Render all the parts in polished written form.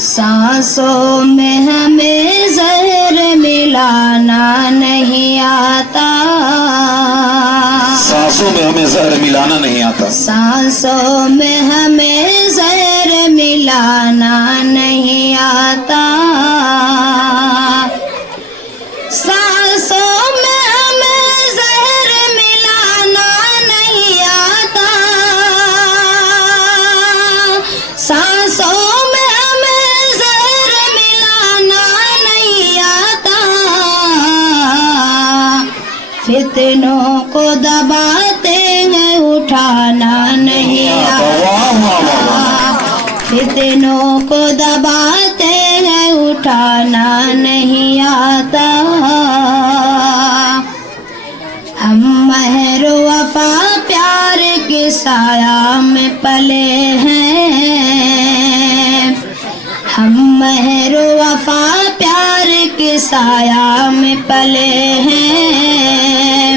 सांसों में हमें जहर मिलाना नहीं आता, सांसों में हमें जहर मिलाना नहीं आता, सांसों में हमें जहर मिलाना नहीं आता, सांसों में हमें जहर मिलाना नहीं आता, सांसों में हमें जहर मिलाना नहीं आता, फितनों को दबाते हैं उठाना नहीं आता, फितनों को दबाते हैं उठाना नहीं आता, हम महर वफा प्यार के साया में पले हैं, हम महर वफा प्यार के साया में पले हैं,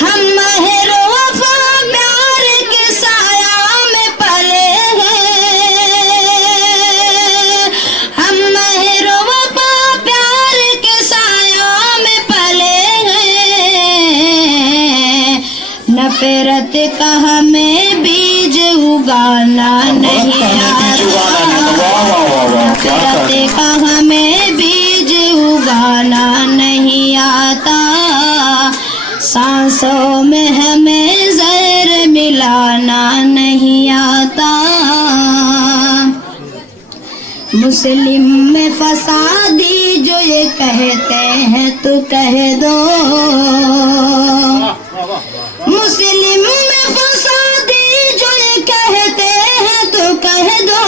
हम महर वफा प्यार के साया में पले हैं, हम महर वफा प्यार के साया में पले हैं, नफरत का हमें बीज उगाना नहीं आता, नफरत का हमें बीज उगाना नहीं आता, सांसों में हमें जहर मिलाना नहीं आता, मुस्लिम में फसादी जो ये कहते हैं तो कह दो, मुस्लिम में फसादी जो ये कहते हैं तो कह दो,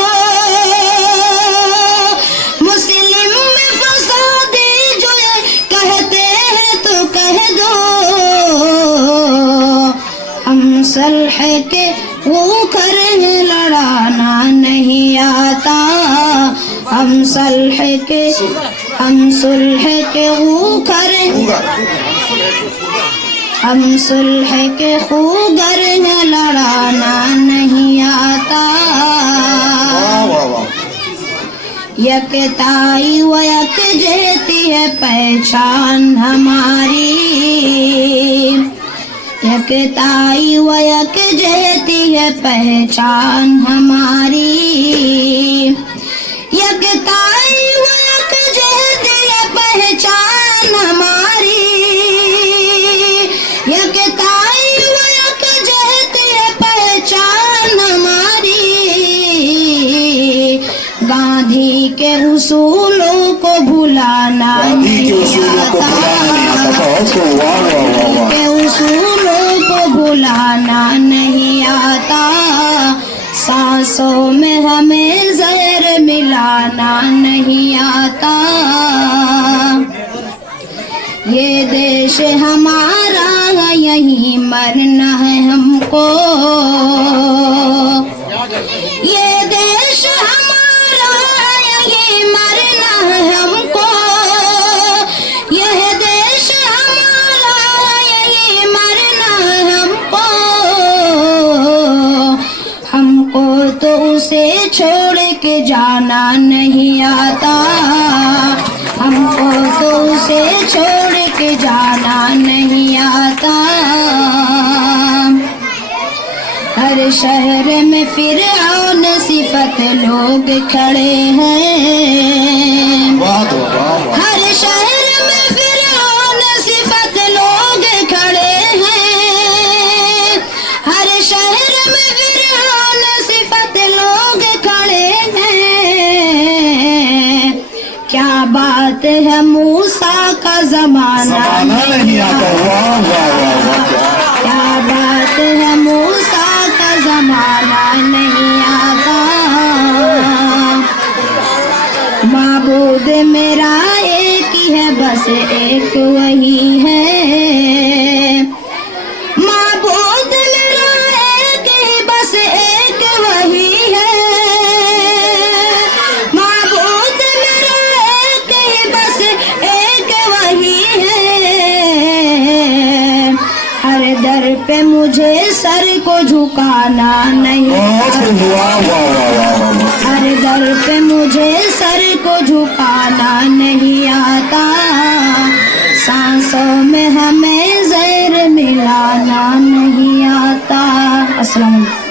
मुस्लिम में फसादी जो ये कहते हैं तो कह दो, हम सल्ह के वो करने लड़ाना नहीं आता, हम सल्ह के हम सुलह के वो करें, हम सुलह के खूगर में लड़ाना नहीं आता, यकताई व यकजहती है पहचान हमारी, यकताई व यकजहती है पहचान हमारी, यकताई व यकजहती है पहचान हमारी, यकताई व यकजहती है पहचान हमारी, गांधी के उसूलों को भुलाना नहीं आता, के उसूलों को भुलाना नहीं आता, सांसों में हमें जहर मिलाना नहीं आता, ये देश हमारा है यहीं मरना है हमको, ये देश हमारा है यहीं मरना है हमको, यह देश हमारा है यहीं मरना है हमको, हमको तो उसे छोड़ के जाना नहीं आता, हमको तो उसे छोड़ के जाना नहीं आता, हर शहर में फिरौन सिफत लोग खड़े हैं, हर शहर में फिरौन सिफत लोग खड़े हैं, हर शहर में फिरौन सिफत लोग खड़े हैं, क्या बात है मूसा का जमाना नहीं आता, क्या बात है मूसा का जमाना नहीं आता, माबूद मेरा एक ही है बस एक वही है, माबूद मेरा एक ही बस एक वही है, माबूद मेरा एक ही बस एक वही है, हर दर पे मुझे सर को झुकाना नहीं बहुत वाह वाह वाह वाह वाह। हर दर पे मुझे सर को झुकाना नहीं आता सांसों में हमें जहर मिलाना नहीं आता। अस्सलाम वालेकुम।